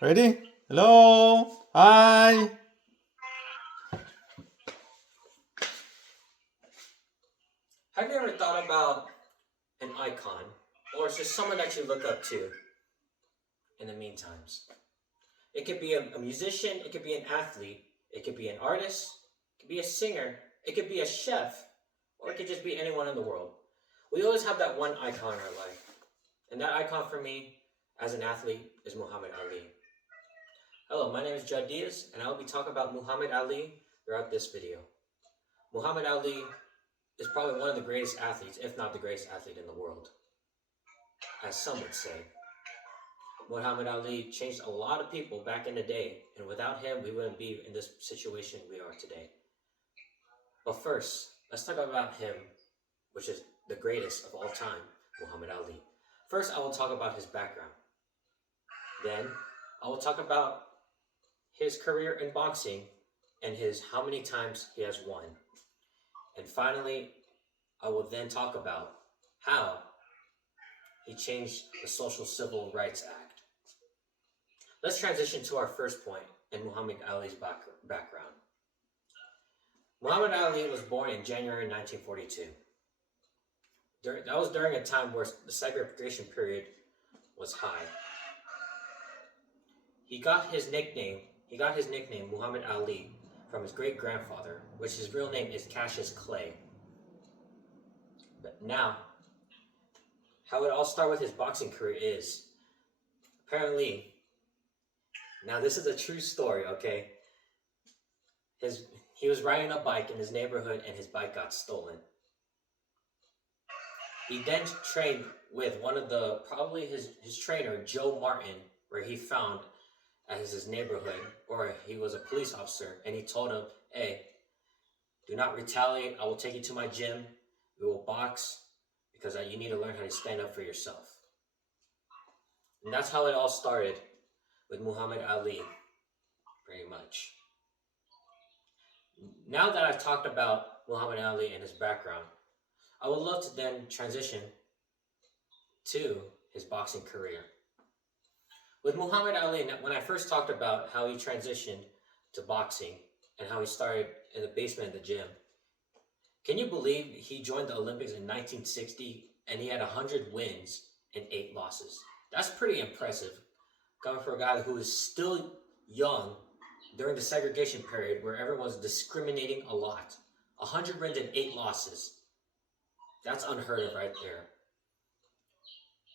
Ready? Hello? Hi? Have you ever thought about an icon or it's just someone that you look up to in the meantimes? It could be a musician, it could be an athlete, it could be an artist, it could be a singer, it could be a chef, or it could just be anyone in the world. We always have that one icon in our life. And that icon for me as an athlete is Muhammad Ali. Hello, my name is Judd Diaz, and I will be talking about Muhammad Ali throughout this video. Muhammad Ali is probably one of the greatest athletes, if not the greatest athlete in the world, as some would say. Muhammad Ali changed a lot of people back in the day, and without him, we wouldn't be in this situation we are today. But first, let's talk about him, which is the greatest of all time, Muhammad Ali. First, I will talk about his background. Then, I will talk about his career in boxing and his how many times he has won. And finally, I will then talk about how he changed the Social Civil Rights Act. Let's transition to our first point in Muhammad Ali's background. Muhammad Ali was born in January 1942. That was during a time where the segregation period was high. He got his nickname Muhammad Ali from his great grandfather, which his real name is Cassius Clay. But now, how it all started with his boxing career is apparently, now this is a true story, okay? He was riding a bike in his neighborhood and his bike got stolen. He then trained with one of probably his trainer, Joe Martin, where he found as his neighborhood, or he was a police officer, and he told him, hey, do not retaliate. I will take you to my gym. We will box because you need to learn how to stand up for yourself. And that's how it all started with Muhammad Ali, pretty much. Now that I've talked about Muhammad Ali and his background, I would love to then transition to his boxing career. With Muhammad Ali, when I first talked about how he transitioned to boxing and how he started in the basement of the gym, can you believe he joined the Olympics in 1960 and he had 100 wins and 8 losses? That's pretty impressive, coming from a guy who is still young during the segregation period where everyone's discriminating a lot. 100 wins and 8 losses. That's unheard of right there.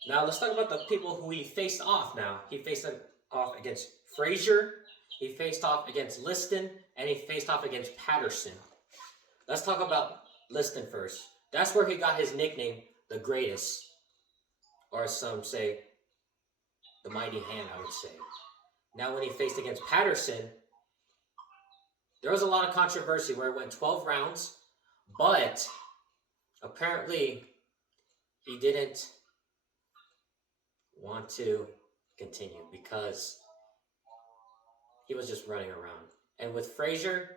Now let's talk about the people who he faced off now. He faced off against Frazier, he faced off against Liston, and he faced off against Patterson. Let's talk about Liston first. That's where he got his nickname, the greatest. Or as some say, the mighty hand, I would say. Now when he faced against Patterson, there was a lot of controversy where it went 12 rounds, but apparently he didn't want to continue because he was just running around. And with Frazier,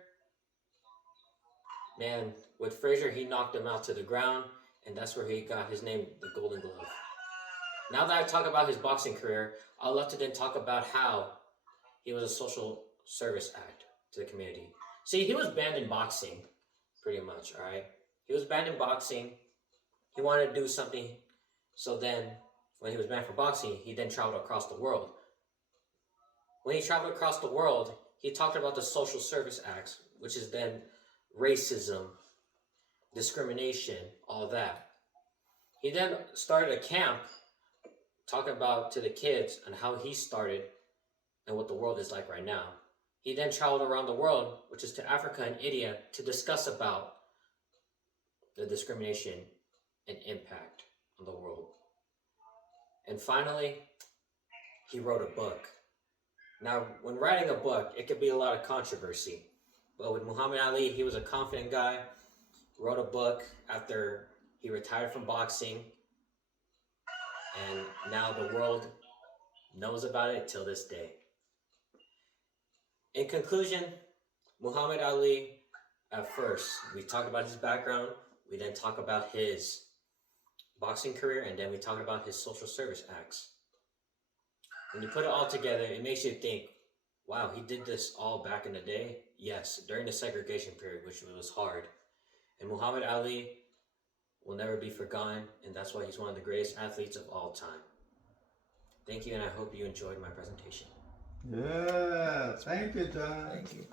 he knocked him out to the ground, and that's where he got his name, the Golden Glove. Now that I talk about his boxing career, I'd love to then talk about how he was a social service act to the community. See, he was banned in boxing, pretty much, all right? He was banned in boxing. He wanted to do something, so then when he was banned for boxing, he then traveled across the world. When he traveled across the world, he talked about the social service acts, which is then racism, discrimination, all that. He then started a camp talking about to the kids and how he started and what the world is like right now. He then traveled around the world, which is to Africa and India, to discuss about the discrimination and impact on the world. And finally, he wrote a book. Now, when writing a book, it could be a lot of controversy. But with Muhammad Ali, he was a confident guy, wrote a book after he retired from boxing, and now the world knows about it till this day. In conclusion, Muhammad Ali, at first, we talked about his background, we then talk about his boxing career, and then we talk about his social service acts. When you put it all together, it makes you think, wow, he did this all back in the day? Yes, during the segregation period, which was hard. And Muhammad Ali will never be forgotten, and that's why he's one of the greatest athletes of all time. Thank you, and I hope you enjoyed my presentation. Yeah, thank you, John. Thank you.